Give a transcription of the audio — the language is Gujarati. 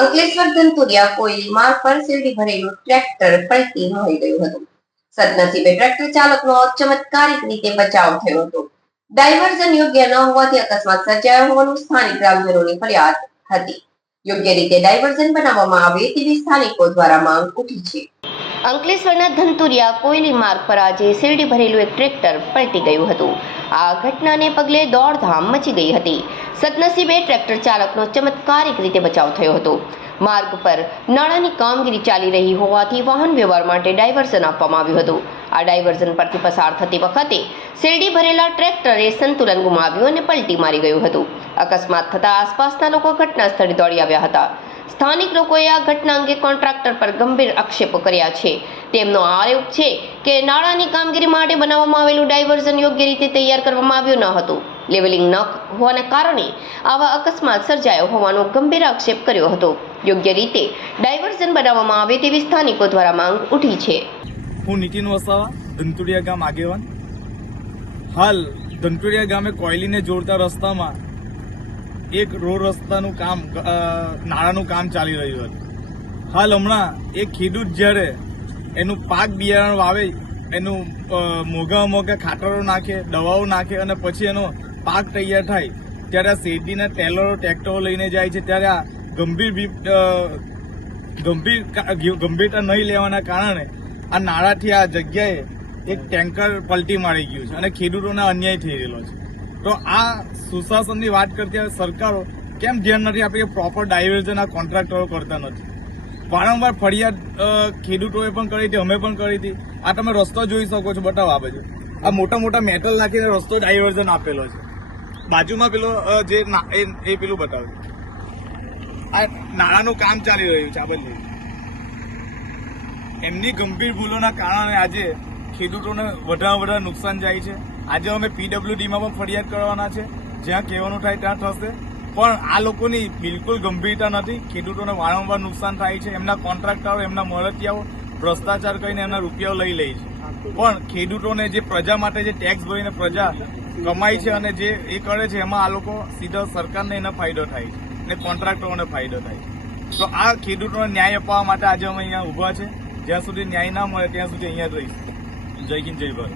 અંકલેશ્વર ધનતુરિયા કોઈલ માર્ગ પર શેરડી ભરેલું ટ્રેક્ટર પલટી હોઈ ગયું હતું. સદનસીબે ટ્રેક્ટર ચાલકનો ચમત્કારિક રીતે બચાવ થયો હતો. ડાયવર્ઝન યોગ્ય ન હોવાથી અકસ્માત સર્જાયો હોવાનું સ્થાનિક ગ્રામજનોની ફરિયાદ હતી. યોગ્ય રીતે ડાયવર્ઝન બનાવવામાં આવે તેવી સ્થાનિકો દ્વારા માંગ ઉઠી છે. અંકલેશ્વરના ધનતુરિયા કોયલી માર્ગ પર આજે શેરડી ભરેલું એક ટ્રેક્ટર પલટી ગયું હતું. આ ઘટનાને પગલે દોડધામ મચી ગઈ હતી. સદનસીબે ટ્રેક્ટર ચાલકનો ચમત્કારિક રીતે બચાવ થયો હતો. માર્ગ પર નાણાંની કામગીરી ચાલી રહી હોવાથી વાહન વ્યવહાર માટે ડાયવર્ઝન આપવામાં આવ્યું હતું. આ ડાયવર્ઝન પરથી પસાર થતી વખતે શેરડી ભરેલા ટ્રેક્ટરે સંતુલન ગુમાવ્યું અને પલટી મારી ગયું હતું. અકસ્માત થતા આસપાસના લોકો ઘટના સ્થળે દોડી આવ્યા હતા. સ્થાનિક લોકોએ આ ઘટના અંગે કોન્ટ્રાક્ટર પર ગંભીર આક્ષેપો કર્યા છે. તેમનો આરોપ છે કે નાણાંની કામગીરી માટે બનાવવામાં આવેલું ડાયવર્ઝન યોગ્ય રીતે તૈયાર કરવામાં આવ્યું ન હતું. લેવલિંગ ન હોવાના કારણે આવા અકસ્માત સર્જાયો હોવાનો ગંભીર આક્ષેપ કર્યો હતો. યોગ્ય રીતે ડાયવર્ઝન બનાવવામાં આવે તેવી સ્થાનિકો દ્વારા માંગ ઉઠી છે. હું નીતિન વસાવા, ધનતુરિયા ગામ આગેવાન. હાલ ધનતુરિયા ગામે કોયલીને જોડતા રસ્તામાં એક રોડ રસ્તાનું કામ, નાળાનું કામ ચાલી રહ્યું હતું. હાલ હમણાં એક ખેડૂત જ્યારે એનું પાક બિયારણ વાવે, એનું મોંઘા ખાતરો નાખે, દવાઓ નાખે અને પછી એનો પાક તૈયાર થાય ત્યારે આ શેરડીના ટેલરો, ટ્રેક્ટરો લઈને જાય છે. ત્યારે આ ગંભીરતા નહીં લેવાના કારણે આ નાળાથી આ જગ્યાએ એક ટેન્કર પલટી મારી ગયું છે અને ખેડૂતોને અન્યાય થઈ રહેલો છે. તો આ સુશાસનની વાત કરતી સરકારો કેમ ધ્યાન નથી આપી? પ્રોપર ડાયવર્ઝન આ કોન્ટ્રાક્ટરો કરતા નથી. વારંવાર ફરિયાદ ખેડૂતોએ પણ કરી હતી, અમે પણ કરી હતી. આ તમે રસ્તો જોઈ શકો છો, બતાવો આ બાજુ. આ મોટા મેટલ નાખીને રસ્તો ડાયવર્ઝન આપેલો છે. બાજુમાં પેલો જે એ પેલું બતાવે, આ નાળાનું કામ ચાલી રહ્યું છે. આ બધું એમની ગંભીર ભૂલોના કારણે આજે ખેડૂતોને વધારે નુકસાન જાય છે. આજે અમે પીડબ્લ્યુડીમાં પણ ફરિયાદ કરવાના છે. જ્યાં કહેવાનું થાય ત્યાં થશે. પણ આ લોકોની બિલકુલ ગંભીરતા નથી. ખેડૂતોને વારંવાર નુકસાન થાય છે. એમના કોન્ટ્રાક્ટરો, એમના મળતિયાઓ ભ્રષ્ટાચાર કરીને એમના રૂપિયાઓ લઈ લે છે. પણ ખેડૂતોને જે પ્રજા માટે જે ટેક્સ ભરીને પ્રજા કમાય છે અને જે એ કરે છે, એમાં આ લોકો સીધા સરકારને એનો ફાયદો થાય છે અને કોન્ટ્રાક્ટરોને ફાયદો થાય છે. તો આ ખેડૂતોને ન્યાય અપાવવા માટે આજે અમે અહીંયા ઉભા છે. જ્યાં સુધી ન્યાય ના મળે ત્યાં સુધી અહીંયા જ રહીશું. જય હિન્દ, જય ભારત.